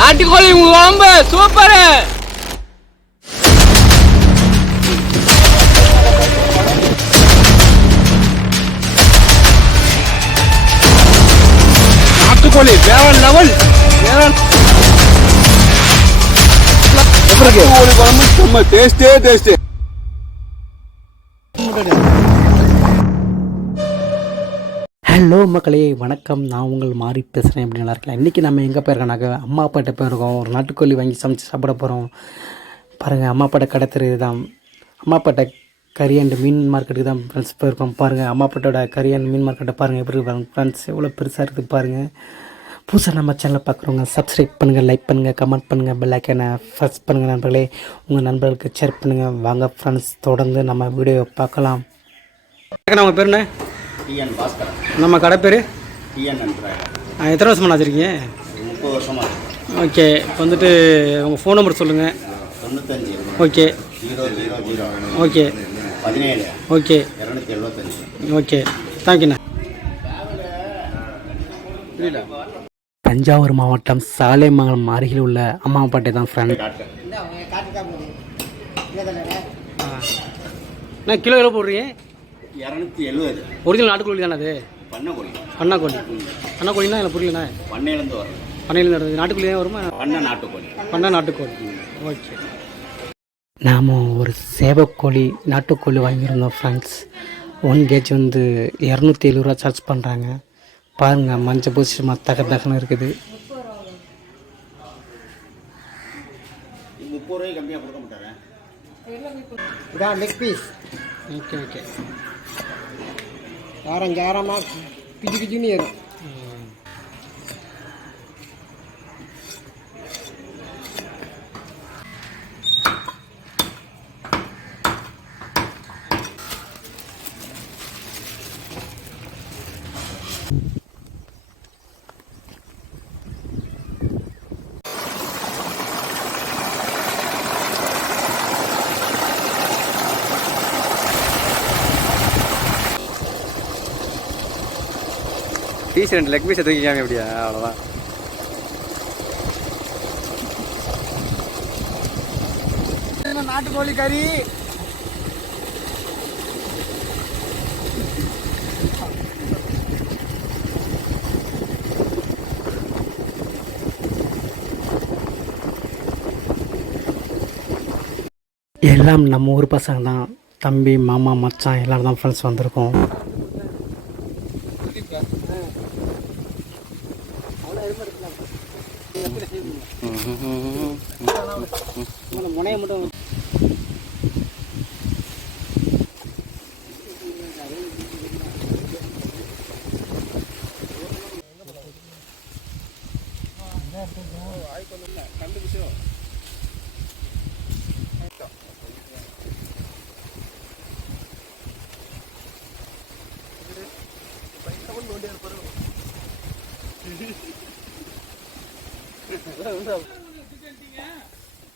நாட்டுக்கோழி குழம்பு சூப்பரு. நாட்டுக்கோழி வேற லெவல். நாட்டுக்கோழி குழம்பு சும்மா டேஸ்டே. ஹலோ மக்களே, வணக்கம். நான் உங்கள் மாறி பேசுகிறேன். எப்படி நல்லா இருக்கலாம். இன்றைக்கி நம்ம எங்கே போயிருக்கோம்னாக்க அம்மா அப்பாட்ட போயிருக்கோம். ஒரு நாட்டுக்கோழி வாங்கி சமைச்சு சாப்பிட போகிறோம். பாருங்கள், அம்மா அப்பாட்ட கடை தெரு தான். அம்மா அப்பாட்ட கறி அண்ட் மீன் மார்க்கெட்டுக்கு தான் ஃப்ரெண்ட்ஸ் போயிருக்கோம். பாருங்கள், அம்மா அப்பாட்டோட கறி அண்ட் மீன் மார்க்கெட்டை பாருங்கள் எப்படி இருக்காங்க ஃப்ரெண்ட்ஸ். எவ்வளோ பெருசாக இருக்குது பாருங்கள். புதுசாக நம்ம சேனலை பார்க்குறவங்க சப்ஸ்கிரைப் பண்ணுங்கள், லைக் பண்ணுங்கள், கமெண்ட் பண்ணுங்கள், பெல் ஐக்கனை ஃபர்ஸ்ட் பண்ணுங்கள் நண்பர்களே. உங்கள் நண்பர்களுக்கு ஷேர் பண்ணுங்கள். வாங்க ஃப்ரெண்ட்ஸ், தொடர்ந்து நம்ம வீடியோ பார்க்கலாம். நம்ம பேர் என்ன? டிஎன் பாஸ்கரன். நம்ம கடை பேர் டிஎன். எத்தனை வருஷமாக வச்சுருக்கீங்க? 30 வருஷமாக. ஓகே, இப்போ வந்துட்டு உங்கள் ஃபோன் நம்பர் சொல்லுங்கள். 95. ஓகே. 000. ஓகே. 17. ஓகே. 275. ஓகே, தேங்க்யூண்ணா. தஞ்சாவூர் மாவட்டம் சாலைமங்கலம் அருகில் உள்ள அம்மா அப்பாட்டை தான் ஃப்ரெண்ட். நான் கிலோ எவ்வளோ போடுறீங்க? 270. ஒரிஜினல் நாட்டுக்கோழி தானே அது? பண்ணக்கோழி. பண்ணக்கோழினா இல்லை, புரியலண்ணா. பண்ணையிலேருந்து வரும். பண்ணையிலேருந்து வருது. நாட்டுக்கோழி தான் வருமா? பண்ணை நாட்டுக்கோழி. ஓகே. நாம் ஒரு சேவக்கோழி நாட்டுக்கோழி வாங்கியிருந்தோம் ஃப்ரெண்ட்ஸ். 1 கேஜ் வந்து 270 ரூபா சார்ஜ் பண்ணுறாங்க. பாருங்கள், மஞ்சள் பூசி தகன்னு இருக்குது. 30 ரூபாய்க்கு கம்மியாக கொடுக்க மாட்டாரேன். இதான் லெக் பீஸ். ஓகே. காரமாக பிஜின்னு ஏறும். பீஸ் 2 லெக் பீஸ் தூக்கிக்காம எப்படியா? அவ்வளோதான். நாட்டுக்கோழி கறி. எல்லாம் நம்ம ஊர் பசங்க தான். தம்பி, மாமா, மச்சான் எல்லோரும் தான் ஃப்ரெண்ட்ஸ் வந்திருக்கோம். முனையை மட்டும்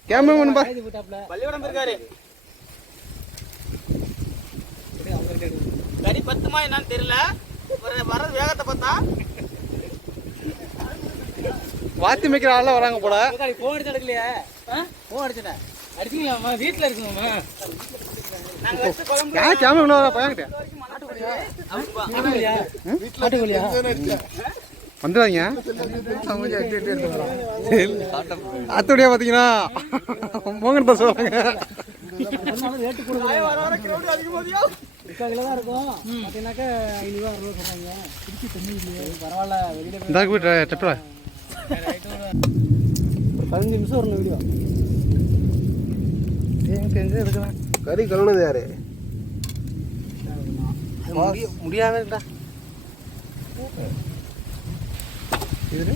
கேமரா பள்ளியோடம் இருக்காரு. கறி பத்துமா என்னன்னு தெரியல. வர்றது வேகத்தை பார்த்தா வாத்தி மேய்க்கிற ஆள்லாம் வராங்க போல. போன் அடிச்சு எடுக்கலையா? போன் அடிச்சுட்டேன். அடிச்சுக்கலாமா? வீட்டில் இருக்குங்கம்மா. ஏன் கேமரா பையன்கிட்ட நாட்டுக்கோழியா? வந்துடாதீங்க. அத்தோடைய பார்த்தீங்கன்னா மோகன் தான் சொல்லுவாங்க. தான் இருக்கும். பார்த்தீங்கன்னாக்கா 500 ரூபா சொன்னாங்க. பரவாயில்ல, வெளியில் இந்த போய் டெப்டா ஒரு 15 நிமிஷம் வரணும் வீடியோ. தெரிஞ்சு எடுக்கலாம். கறி கழுவுனது யாரு? முடியாம இருந்தா இது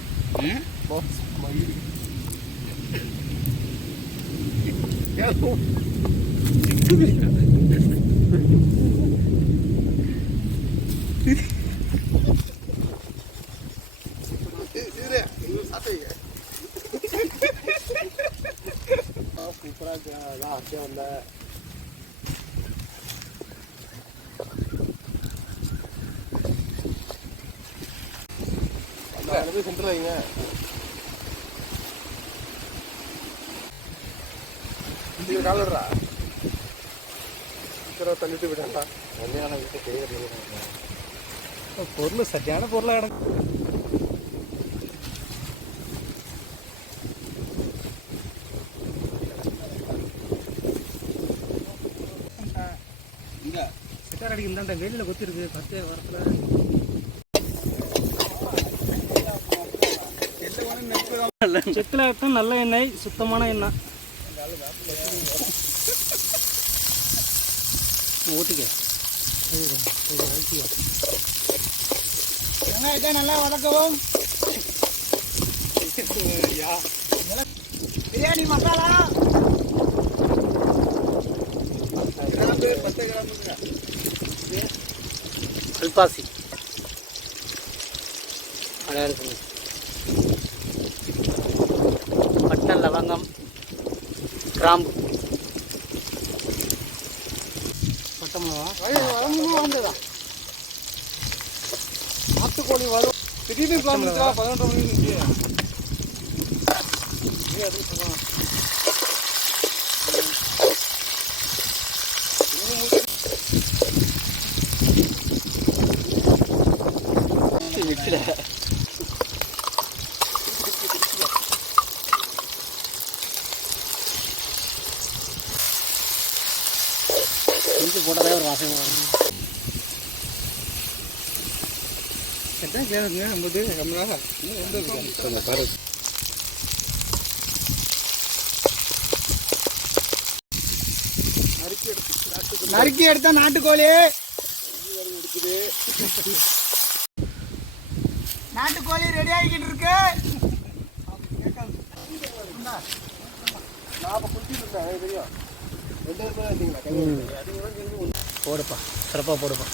சூப்பராக வந்த போய் சென்டர் வைங்க. கால் விடுறா தள்ளிட்டு விடாண்டா பொருள் சரியான பொருளாக கிடக்கு. சிட்டார் அடிக்கிறதாண்டா வெளியில் கொத்திருக்கு 10 வாரத்தில். செக்கில் தான் நல்ல எண்ணெய், சுத்தமான எண்ணெய். ஓட்டிக்க வெங்காயத்தை நல்லா வதக்கவும். பிரியாணி மசாலா கல்பாசி அழகாக இருக்குங்க. பட்டை, லவங்கம், கிராம்பு, பட்டை மிளகா, நாட்டுக்கோழி வரும் திடீர்னு பிளான் 11 மணிக்கு இஞ்சி போட்டதே ஒரு வாசனை வரும். எத்தனை கேளுங்க நம்மளுக்கு கம்மியாக கொஞ்சம் பாரு. நறுக்கி எடுத்தா நாட்டுக்கோழி. நாட்டுக்கோழி ரெடி ஆகிக்கிட்டு இருக்கு. போடுப்பா, சிறப்பாக போடுப்பா.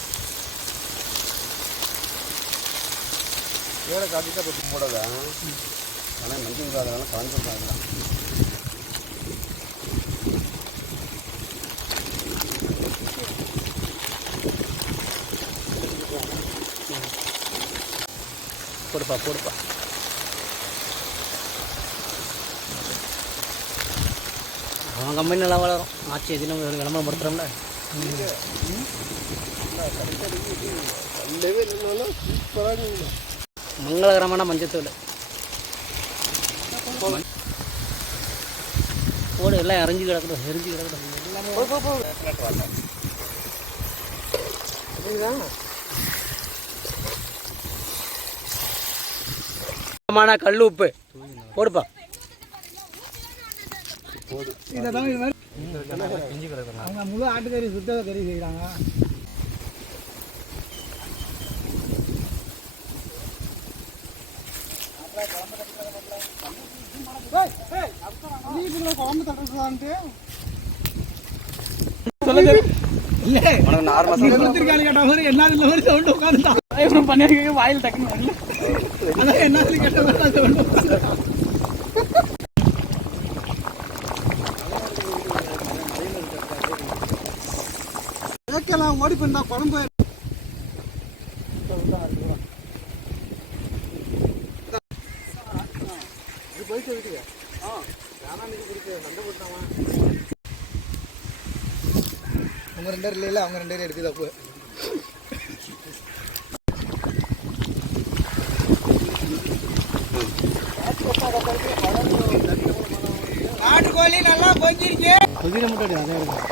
வேலை காட்டிட்டா பற்றி போடாதா ஆனால் மஞ்சள் அதெல்லாம் கலந்துருக்காங்க. போடுப்பா போடுப்பா. அவன் கம்பெனி நல்லா வளரும். ஆட்சி எது நம்ம விளம்பரம் படுத்துகிறோம்ல. மங்களகரமான மஞ்சத்தூள் போடு. எல்லாம் எரிஞ்சு கிடக்கட்டும், எரிஞ்சு கிடக்கட்டும். கல் உப்பு போடுப்பா. இதான் இது மாதிரி அவங்க முழு ஆட்டுக்கறி சுத்த கறி செய்கிறாங்க. குழம்பு தட்டுறான்ட்டு வாயில் டக்குன்னு வரல. அதான் என்ன கேட்ட கேட்கலாம். ஓடி பண்ணா குழம்பு அவங்க 2 பேர் இல்லைல்ல, அவங்க 2 பேரும் எடுக்குது அப்போ. நாட்டுக்கோழி நல்லா கொஞ்சிருச்சு. புதின மட்டும் அதான் இருக்கும்.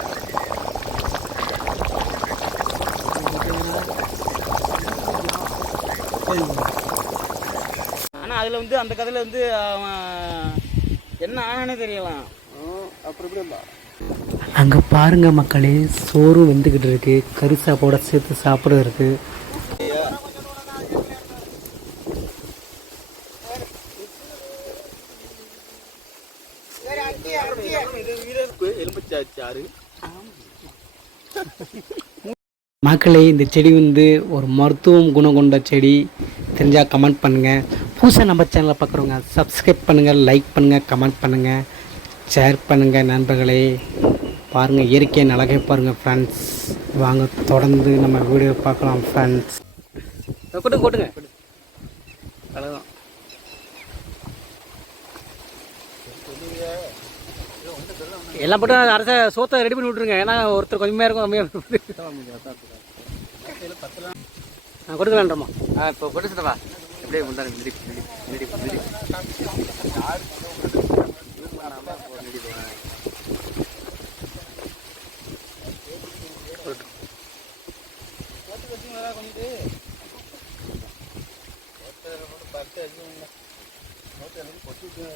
ஆனால் அதில் வந்து அந்த கதையில் வந்து என்ன ஆனானே தெரியலாம். அப்புறம் எப்படி இருந்தா அங்கே பாருங்க மக்களே, சோறும் வெந்துக்கிட்டு இருக்கு. கறி சாப்பாட சேர்த்து சாப்பிட்றது இருக்கு. எலும்புச்சாரு மக்களே, இந்த செடி வந்து ஒரு மருத்துவம் குணம் கொண்ட செடி. தெரிஞ்சால் கமெண்ட் பண்ணுங்கள். புதுசாக நம்ம சேனலை பார்க்குறவங்க சப்ஸ்கிரைப் பண்ணுங்கள், லைக் பண்ணுங்கள், கமெண்ட் பண்ணுங்கள், ஷேர் பண்ணுங்கள் நண்பர்களே. பாருங்கள், இயற்கையின் அழகை பாருங்கள் ஃப்ரெண்ட்ஸ். வாங்க தொடர்ந்து நம்ம வீடியோ பார்க்கலாம் ஃப்ரெண்ட்ஸ். கொட்டுங்க அவ்வளோதான். எல்லாம் போட்டு அரச சோத்தை ரெடி பண்ணி விட்ருங்க. ஏன்னா ஒருத்தர் கொஞ்சமாக இருக்கும் கம்மியாக நான் கொடுக்கலான்றமா. இப்போ கொடுத்துட்டவா எப்படியே முந்தானே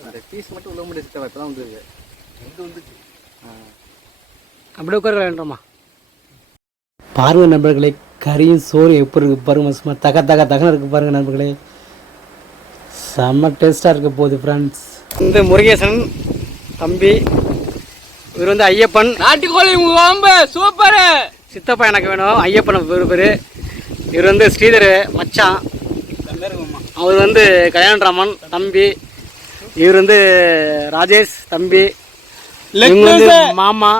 அந்த பீஸ் மட்டும் உள்ள முடியாது சித்தவா. இப்போதான் வந்துருக்கு அப்படியே உட்காரலான்றமா. பாருங்கள் நண்பர்களே, கறியும் சோறு எப்படி இருக்குது பாருங்க. சும்மா தகன இருக்குது பாருங்கள் நண்பர்களே. செம்ம டேஸ்ட்டாக இருக்க போகுது ஃப்ரெண்ட்ஸ். இந்த முருகேசன் தம்பி, இவர் வந்து ஐயப்பன். நாட்டுக்கோழி குழம்பு சூப்பரு. சித்தப்பா எனக்கு வேணும். ஐயப்பன் பேர். இவர் வந்து ஸ்ரீதர் மச்சான். அவர் வந்து கல்யாணராமன் தம்பி. இவர் வந்து ராஜேஷ் தம்பி. இவங்க வந்து மாமா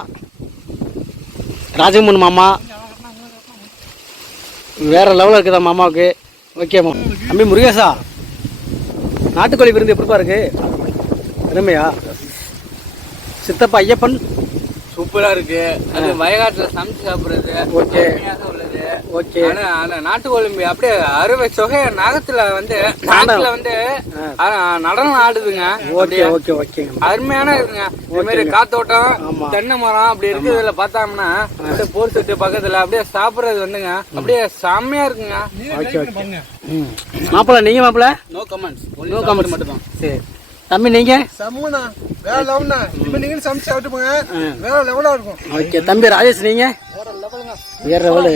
ராஜமோகன் மாமா. வேற லெவலில் இருக்குதா மாமாவுக்கு. ஓகேம்மா. தம்பி முருகேசா, நாட்டுக்கோழி விருந்து எப்படிப்பா இருக்கு? அருமையா? சித்தப்பா ஐயப்பன் சூப்பரா இருக்கு. அது வயக்காட்டுல சமைச்சு சாப்பிடுறது. ஓகே உள்ளது. ஓகே. ஆனா அந்த நாட்டுக்கோழி அப்படியே அறுவை சொகை நாகத்துல வந்து நாட்டுல வந்து நடனம் ஆடுதுங்க. Okay okay okay. அருமையான இருக்குங்க. இந்த மாதிரி காத்தோட்டம் தென்னை மரம் அப்படி இருக்கிறதுல பார்த்தோம்னா அப்படியே போர் செட்டு பக்கத்துல அப்படியே சாப்பிடுறது வந்துங்க அப்படியே செம்மையா இருக்குங்க. Okay okay. மாப்பிள்ள நீங்க மாப்பிள்ள? No comments. நோ கமெண்ட்ஸ் மட்டும் தான். சரி தம்பி நீங்க? செம்மண்ணா, வேற லெவல்ண்ணா. இப்போ நீங்களும் சமைச்சு சாப்பிட்டு போங்க, வேற லெவலா இருக்கும். ஓகே தம்பி ராஜேஷ் நீங்க? வேற லெவலு.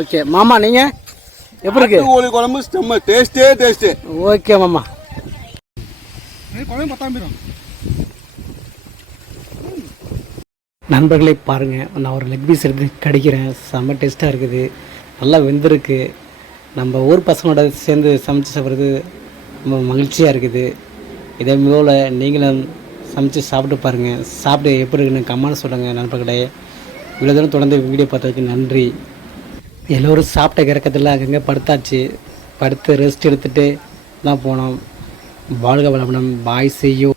ஓகே மாமா நீங்க எப்படி இருக்கு? கோழி குழம்பு செம்ம டேஸ்ட். ஓகே மாமா. குழம்பு பத்தாம் போயிடும். நண்பர்களே பாருங்கள், நான் ஒரு லெக் பீஸ் எடுத்து கடிக்கிறேன். செம்ம டேஸ்ட்டாக இருக்குது, நல்லா வெந்திருக்கு. நம்ம ஊர் பசங்களோட சேர்ந்து சமைச்சு சாப்பிட்றது ரொம்ப மகிழ்ச்சியாக இருக்குது. இதே போல் நீங்களும் சமைச்சு சாப்பிட்டு பாருங்கள். சாப்பிட்டு எப்படி இருக்குன்னு கமெண்ட் சொல்லுங்கள் நண்பர்களே. இவ்வளோ தூரம் தொடர்ந்து வீடியோ பார்த்ததுக்கு நன்றி. எல்லோரும் சாப்பிட்ட கிறக்கத்தில் அங்கங்கே படுத்தாச்சு. படுத்து ரெஸ்ட் எடுத்துகிட்டு தான் போனோம். வாழ்க வளமுடன். பாய், see you.